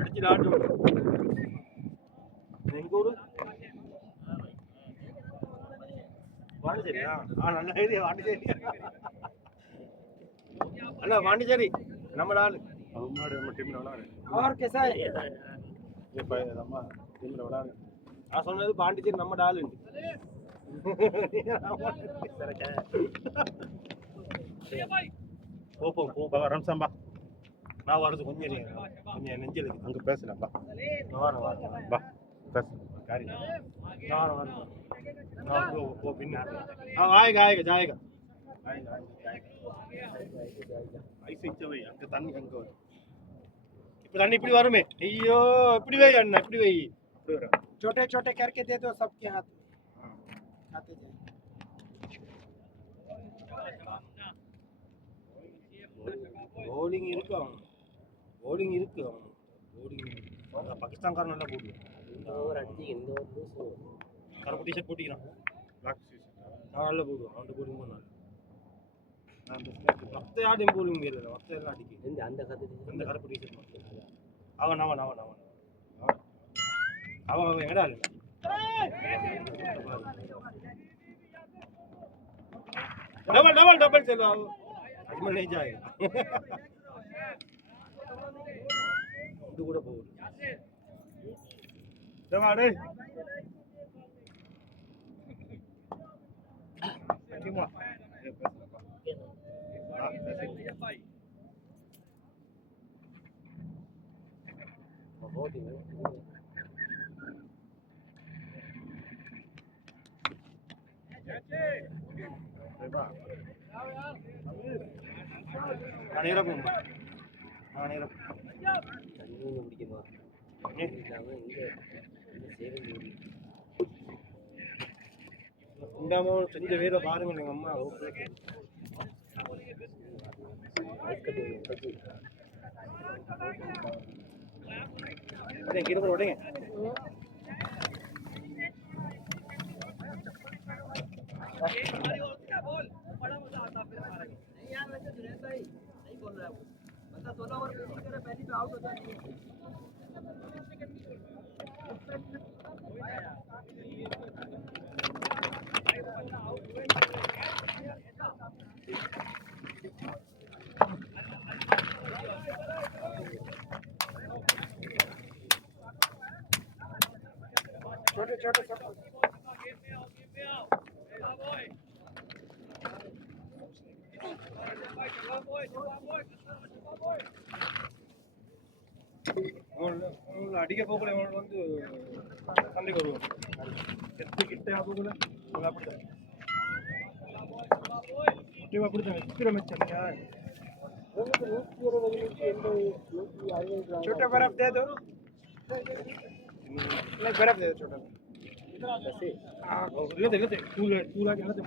அடிச்சு ஆட்டும் எங்க ஊரு பாண்டிச்சேரியா? நல்ல ஐடியா பாண்டிச்சேரி. அண்ணா பாண்டிச்சேரி நம்ம ஆளு நம்ம டீம்ல விளையாடு. और कैसा है ये भाई நம்ம டீம்ல விளையாடு. நான் சொன்னது பாண்டிச்சேரி நம்ம ஆளு. போ ரம்சம்பா நான் வரது கொஞ்சம் நெஞ்சல் அங்கே பேசலாம்ப்பா. வரேன் பா பேச காரி वो बिना आएगा आएगा जाएगा आएगा ऐसे ही चले அங்க தண்ணி அங்க வரும். இப்ப தண்ணி இப்படி வருமே. ஐயோ இப்படி வை அண்ணா இப்படி வை. அப்படி வர छोटे छोटे करके दे दो सबके हाथ में खाते जाए. bowling இருக்கு bowling இருக்கு bowling பாகிஸ்தான்காரன் நல்லா போடுவான். இந்த ஓவர் அடிச்சு இந்த ஓவர் லூஸ் கருப்பு டி-ஷர்ட் போட்டிக்கிறான். பிளாக் டி-ஷர்ட் நல்லா போடுவான். அவன் போடுங்க நல்லா. மத்த யாரும் போலிங் இல்ல மத்த எல்லாம் அடிக்கு இந்த அந்த கருப்பு டி-ஷர்ட் மட்டும் அவன் எங்கடா இல்ல डबल चलो अजमल नहीं जाएगा. இது கூட போகுது டேய் டீமா செஞ்ச வேலை பாருங்க எங்க அம்மா கீழே உடைங்க. छोटे அடிக்க போகல வந்து சண்டைக்கு வருவோம். கிட்ட போகல அப்படித்தான் அப்படித்தான் छोटा बर्फ दे दो नहीं बर्फ दे दो छोटा लेते कूल आके लेते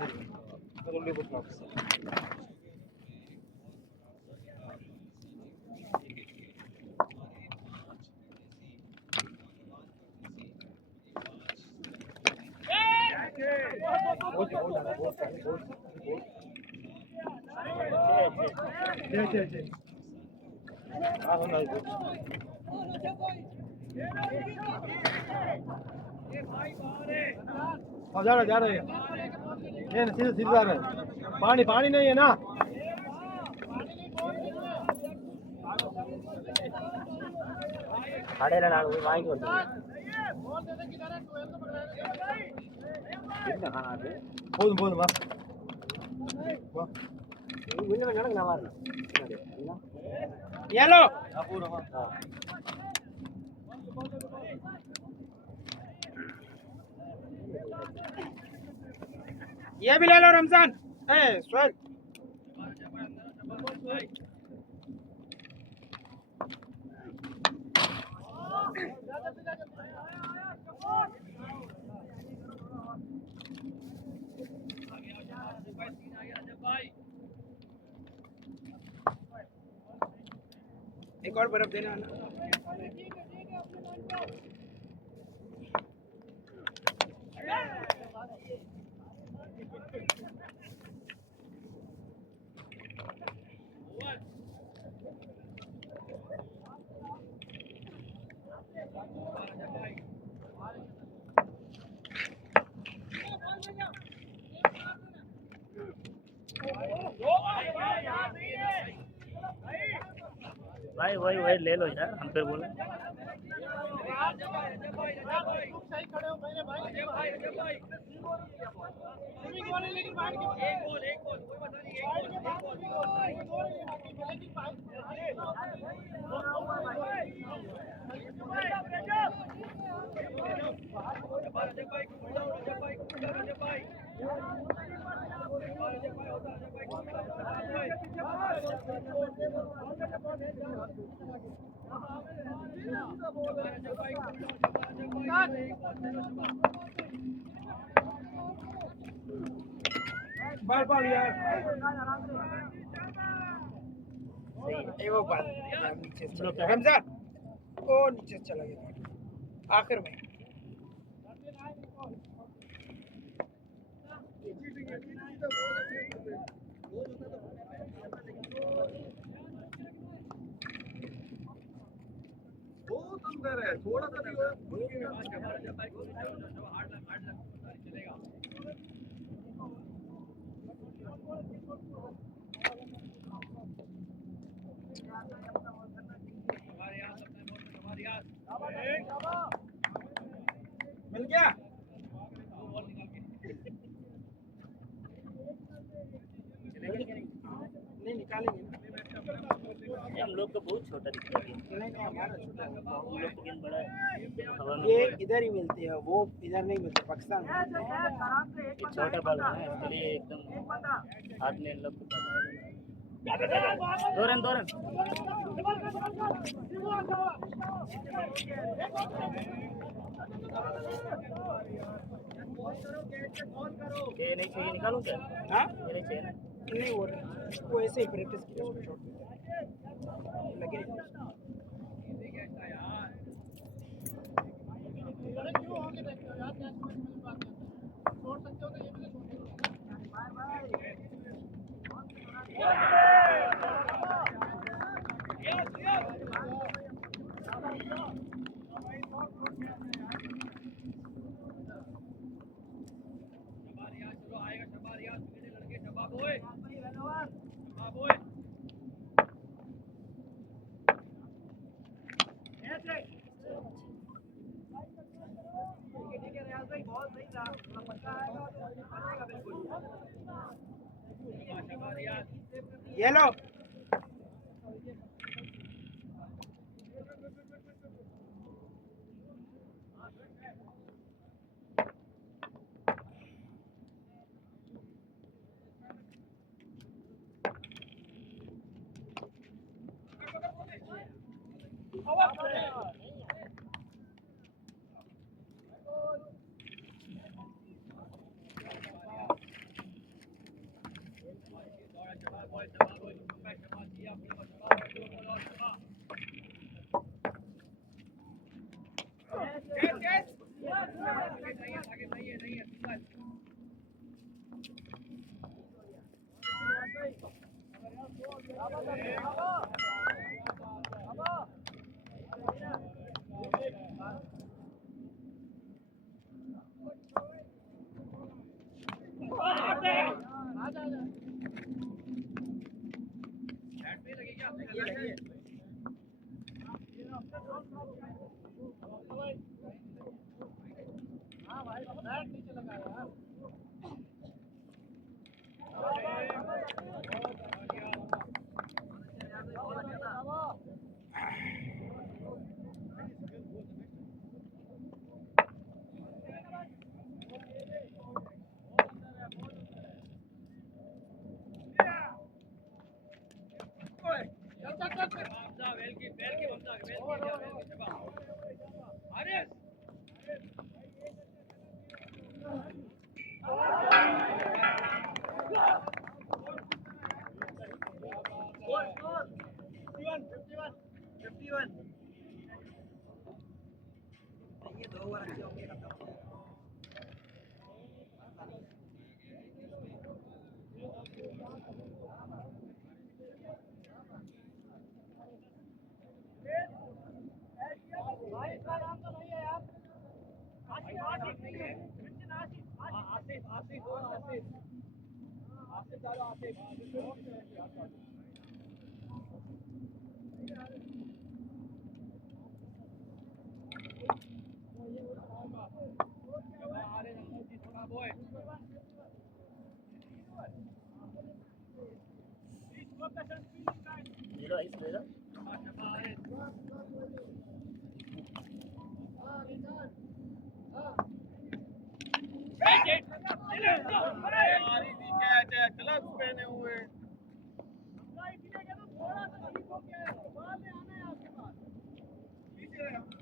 जा रहे हैं सीधे जा रहे हैं. पानी नहीं है ना. கடையில நான் போய் வாங்கி வந்தேன். போதுமா இன்னும் நடக்கு நான் வரேன். येलो ये भी ले लो रमजान. स्वेट एक और बर्फ देना ना. भाई वही वही ले लो यार, हम फिर बोले बाल बाल यार सही है। ये वो बाल यार नीचे से लोग चला क्या- रमजान वो नीचे से चला गया आखिर में बहुत अंदर है थोड़ा सा भी मिल गया नहीं निकालेंगे हम लोग को बहुत छोटा दिखता है, नहीं नहीं हमारा छोटा है। हम लोग को गेंद बड़ा है, हवा में ये उड़ रहा इधर ही मिलते हैं वो इधर नहीं मिलते पाकिस्तान में मिलते हैं। है। ये छोटा बॉल है ना, इसके लिए एकदम हाथ में इन लोग को पता है। दो रन दो रन। ये नहीं चाहिए, निकालूं क्या? हाँ ये नहीं चाहिए ना? नहीं वो ऐसे ही प्रैक्टिस किया उसको शॉट देते हैं। लगे नहीं। येलो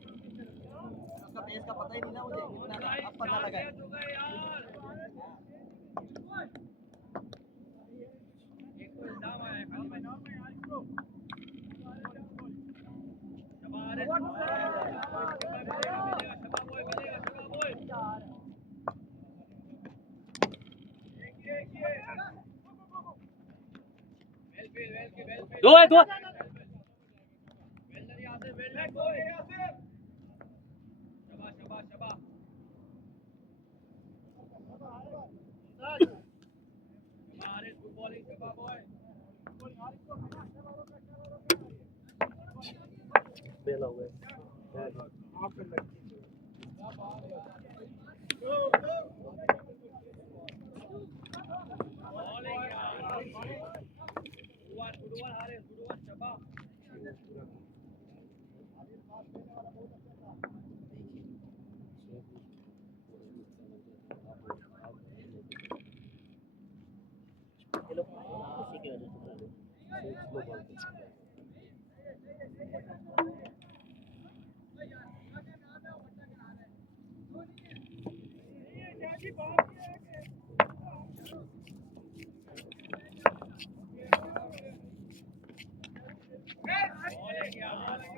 उसका पेस का पता ही नहीं ना मुझे कितना था अब पता लगा है दो है दो बेला हुआ है आप कर लगती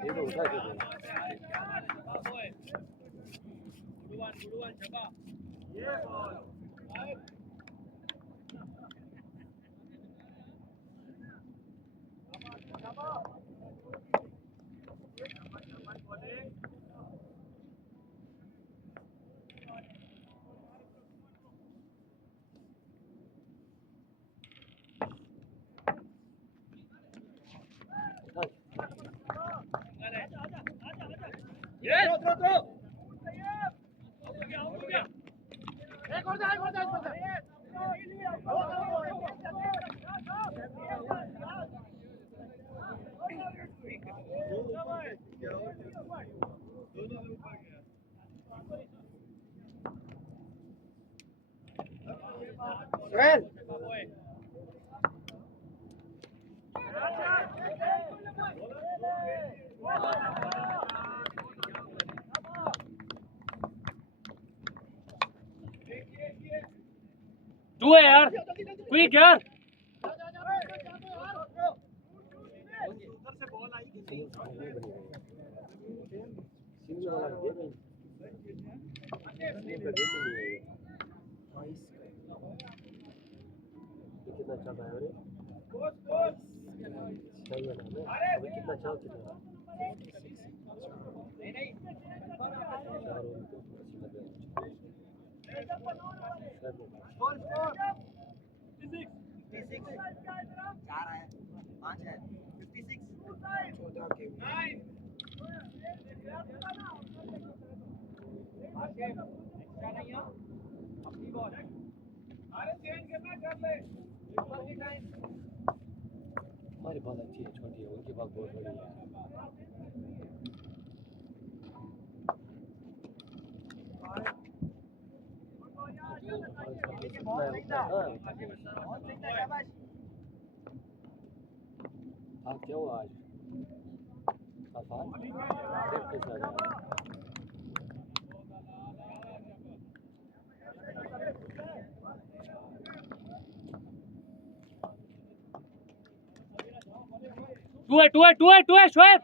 ये तो उठा के दो Well, टू है यार क्विक यार कितना अच्छा था यार सही है ना अभी कितना अच्छा कितना चार है, पाँच है, 56, 14 के हमारी बात अच्छी है छोटी है उनकी बात बहुत बड़ी है हाँ क्या हुआ आज आसान प्रैक्टिस आ रहा है टू है शोएब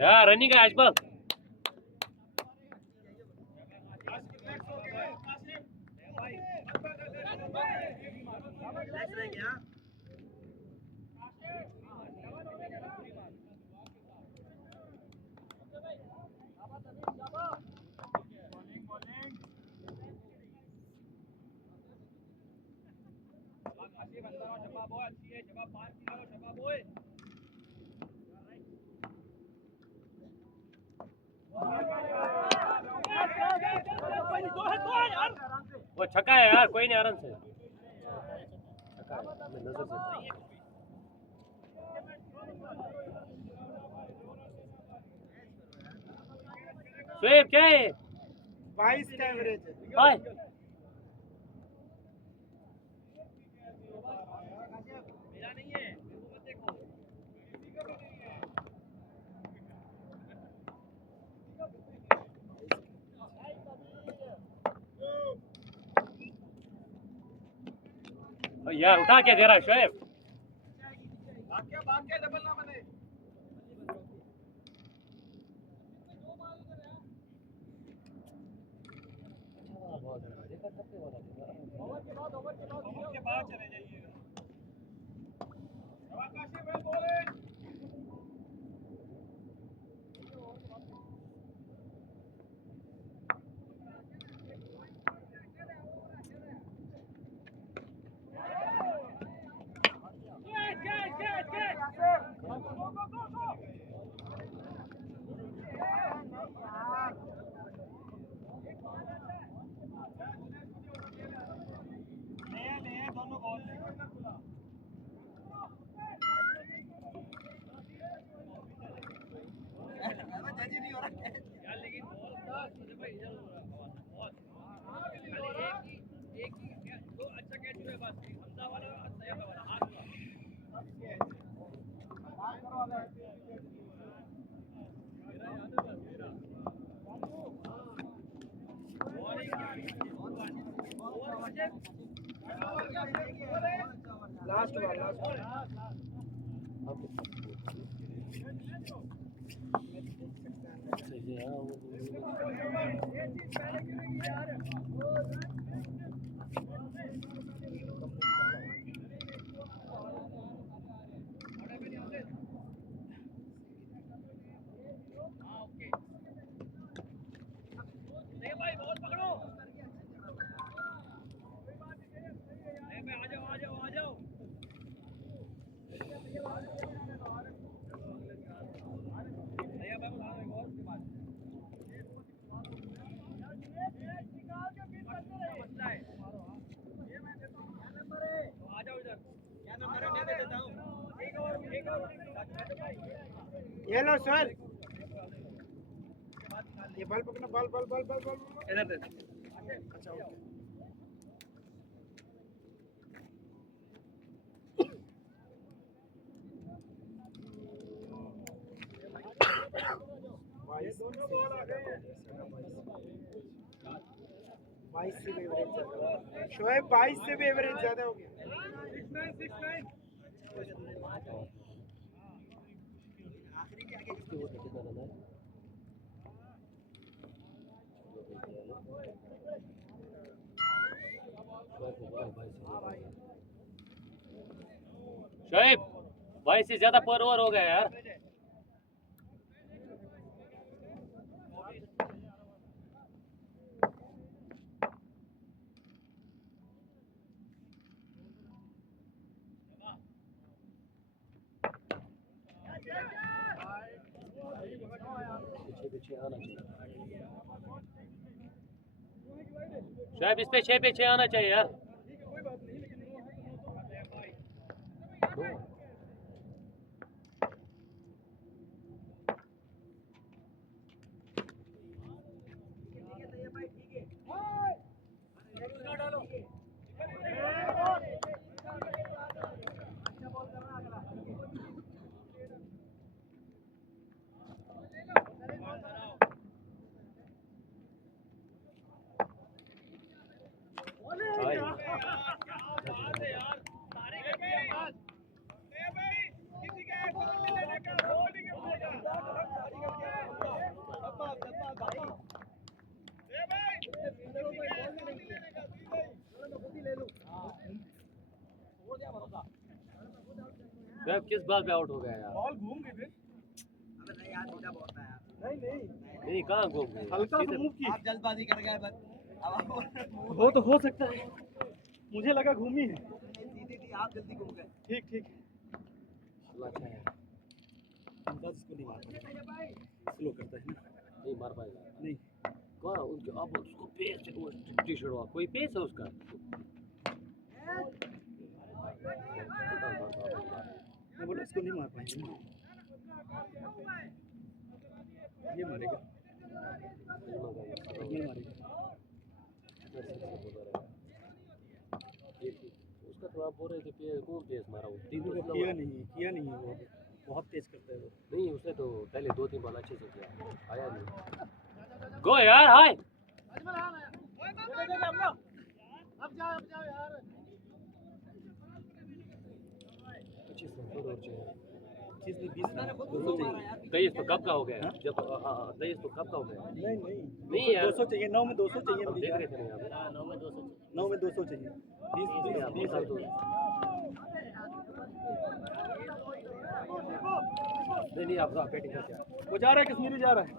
यार रनिंग है आजकल वो छक्का है यार कोई नहीं आराम से नजर से स्वीप क्या है 22 का एवरेज है। हाय यार उठा क्या दे रहा है शोएब भाग के डबल ना बने ओवर के बाद चले जाइएगा आकाशी वेल बॉलिंग दोनों बॉल जज नहीं हो रहा यार लेकिन बॉल भाई इधर हो रहा बहुत एक ही दो अच्छा कैच हुआ बस हमजा वाला सही वाला हाथ लास्ट बॉल भाई बॉल पकड़ो आ जाओ ये लो सर ये बॉल पकड़ना ball ball ball ball ball इधर दे अच्छा ओके दोनों बॉल आ गए 22 से भी एवरेज ज्यादा शोएब 22 से भी एवरेज ज्यादा हो गया 6-9 आखिरी के आगे शोएब भाई से ज्यादा पर ओवर हो गया यार पीछे आना चाहिए शोएब इस पे 6 पे 6 आना चाहिए यार शोएब किस बॉल पे आउट हो गया यार बॉल घूम गई थी अबे नहीं यार सीधा बहुत था यार नहीं कहाँ घूम गई हल्का सा मूव की आप जल्दबाजी कर गए बस वो तो हो सकता है मुझे लगा घूमी है सीधी थी आप जल्दी घूम गए ठीक ठीक अच्छा है बस इसको नहीं मारता स्लो करता है ना नहीं मार पाएगा नहीं कहाँ उनके अब उसको पेस टी शर्ट कोई पेस है उसका इसको नहीं मार पाएंगे ना। ये मारेगा, ये मारेगा। उसका तो आप बोल रहे थे कि कौन तेज मारा वो तीन वो किया नहीं है वो, बहुत तेज करता है वो। नहीं उसने तो पहले 2-3 बॉल अच्छे से किया आया नहीं गो यार हाय तेईस तो कब का हो गया जब तेईस तो कब का हो गया नहीं यार 200 चाहिए, 9 में 200 चाहिए। हम देख रहे थे यहाँ पे 9 में 200 चाहिए। 20 नहीं आप बैटिंग करते हैं वो जा रहा है, कश्मीरी जा रहा है।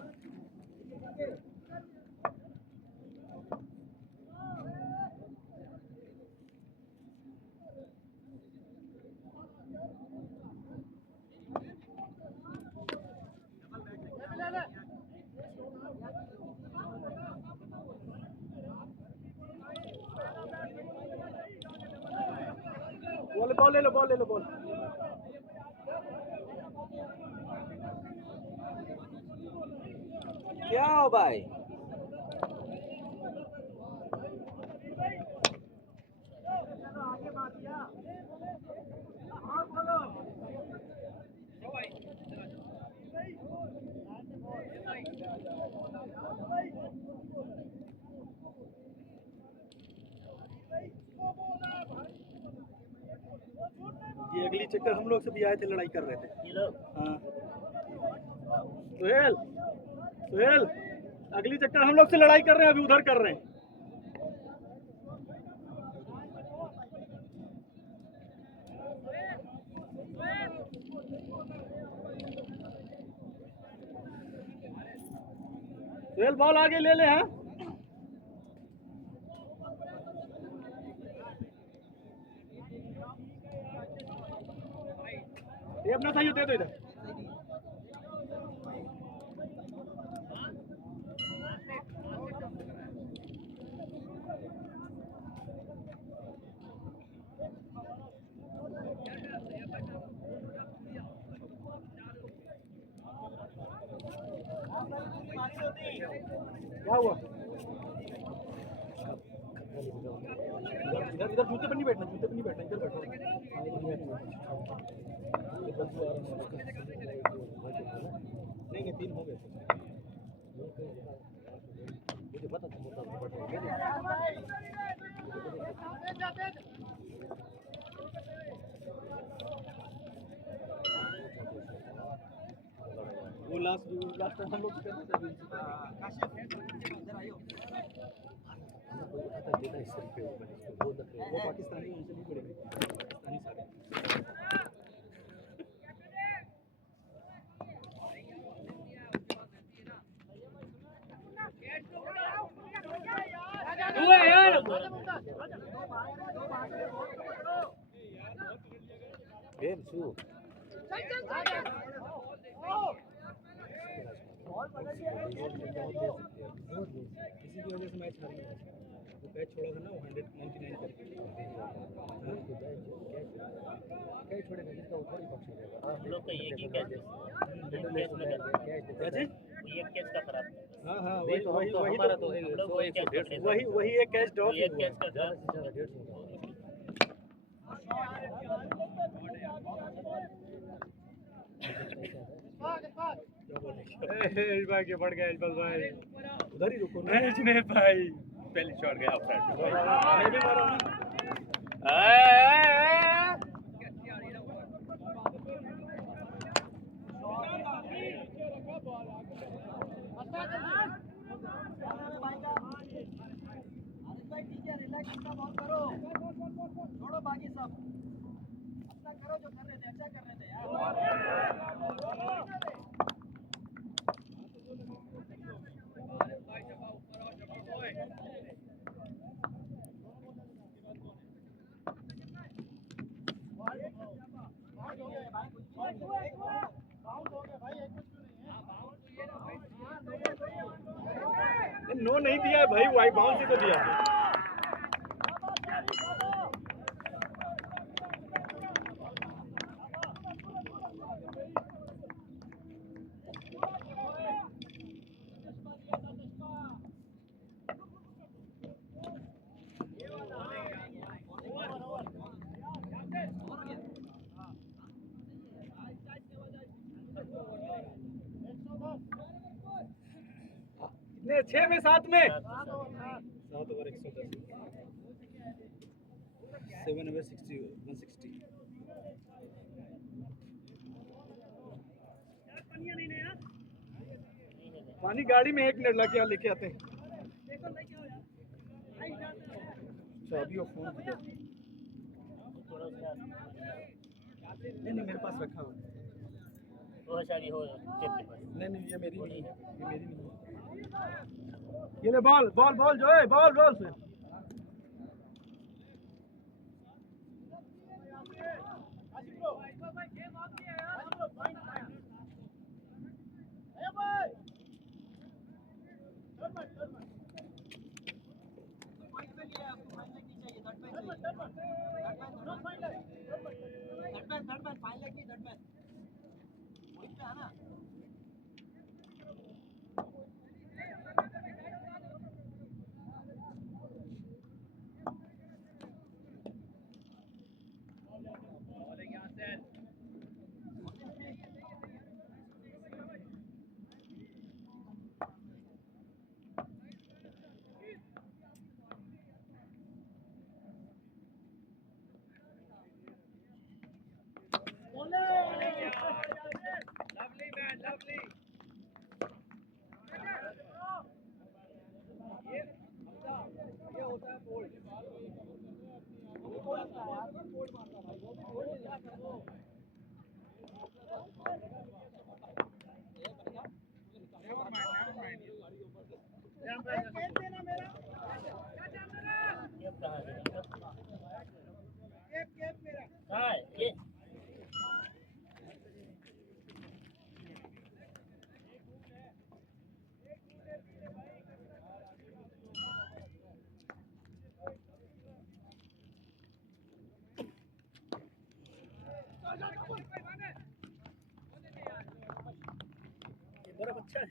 बॉल ले लो बॉल। क्या हो भाई? ये अगली चक्कर हम लोग से भी आए थे, लड़ाई कर रहे थे। हाँ सुहेल अगली चक्कर हम लोग से लड़ाई कर रहे हैं, अभी उधर कर रहे हैं। सुहेल बॉल आगे ले ले। हाँ ये अपना सही दे दो इधर। क्या हुआ? इधर जूते पे नहीं बैठना, इधर बैठो। नहीं 3 हो गए। मुझे पता था वो लास्ट टाइम हम लोग इधर आइयो। वो पाकिस्तानी उनसे नहीं पड़ेगी, पाकिस्तानी सारे। गेम शू इसी की वजह से मैच हार गया। वो कैच छोड़ा था ना, वो 199 करके कैच छोड़ेगा जिसका वो थोड़ी पक्ष रहेगा हम लोग का एक ही कैच है, एक कैच में एक कैच का खराब है। हाँ हाँ वही तो हमारा तो वही एक कैच ड्रॉप एक कैच का ज़्यादा से ज़्यादा 150 के बढ़ गया इकबाल भाई, उधर ही रुको ना। नहीं भाई पहले शॉट गया ऑफसाइड। मैं भी मारा ना। ठीक है, रिलैक्स अपना बॉल करो, छोड़ो बाकी सब अपना करो जो कर रहे थे, अच्छा कर रहे थे यार। नो नहीं दिया है भाई, वाई बाउंस ही तो दिया है। 6 में 7 में 7 ओवर 110 7 ओवर 60 160 पानी गाड़ी में 1 मिनट लगे लेके आते हैं चाबी और फोन नहीं मेरे पास रखा हुआ वो शादी हो चेक पर नहीं ये मेरी नहीं है ये मेरी नहीं है ये ले बॉल बॉल बॉल जो है बॉल बॉल से